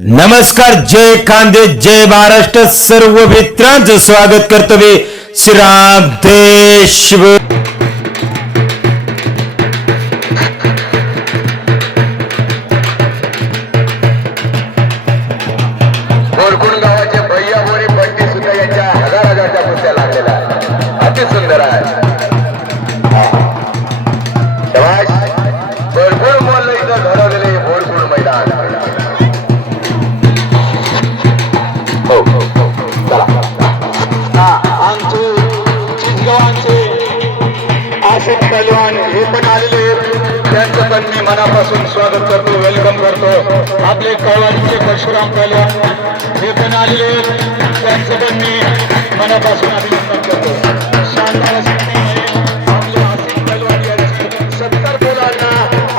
नमस्कार, जय कांदे, जय महाराष्ट्र. सर्व मित्रांचं स्वागत करतो मी श्रीराम देशमुख. बोरकुंड गावाचे भैया बोरे बंटी सुद्धा यांच्या हजाराच्या कुस्त्या लागलेला आहे. अति सुंदर आहे. शाबास. भरपूर मोल इथं घडवलेले बोरकुंड मैदान. हो चला आमचे चिंचगावांचे आशिक पहलवान हे पण आलेले, त्यांचं पण मी मनापासून स्वागत करतो, वेलकम करतो. आपले कळवाडीचे परशुराम पहलवान हे पण आलेले, त्यांचं पण मी मनापासून अभिनंदन करतो. शानदार आपले आशिक पहलवान यांची 70 मुलांना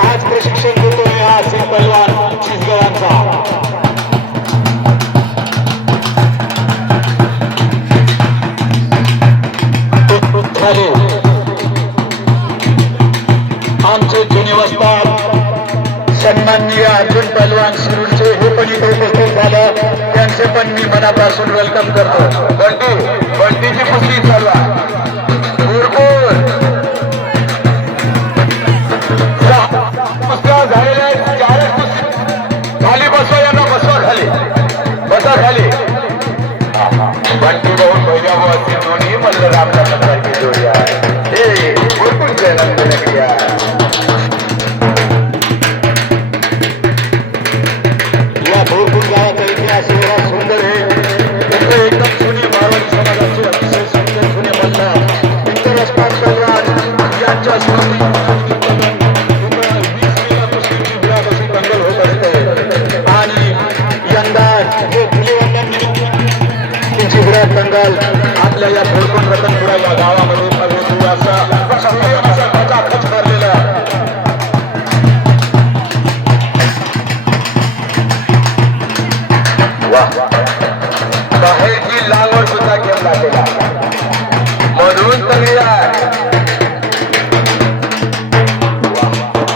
आज प्रशिक्षण देतो हा आशिक पहलवान चिंचगावांचा. आमचे जुने वस्ताद सन्माननीय अर्जुन पहलवान शिरूरचे हे पण इथे उपस्थित झालं, त्यांचे पण मी मनापासून वेलकम करतो. बंटीची कुस्ती चालू आहे. भरपूर कुस्त्या झालेल्या आहेत. 4 कुस्ती खाली बसवा, यांना बसवा खाली, बसा खाली. बंटी भाऊ भैया भाऊ असतील दोन्ही म्हणलं आपल्या पत्राची जोडी आहे. हे भरपूर जयनंद नगरी आहे. या भोरपूर गावाचा इतिहास एवढा सुंदर आहे. इथे एकदम जुने मारवाडी समाजाचे अतिशय सुंदर जुने मल्ला इतर असतात पहलवान यांच्या स्मृती 20 मेला कुस्तीची विराट दंगल होत असते आणि यंदा हे धुलीवंदन तिची विराट दंगल आपल्या या भोरपूर रतनपुरा या गावामध्ये असा खच भरलेला. बाहेरची लागवड सुद्धा घेऊन लागलेला मधून तयार.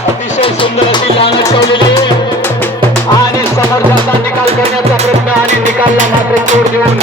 अतिशय सुंदर अशी लांगड ठेवलेली आणि समर्थाचा निकाल करण्याचा प्रयत्न आणि निकालला मात्र तोड देऊन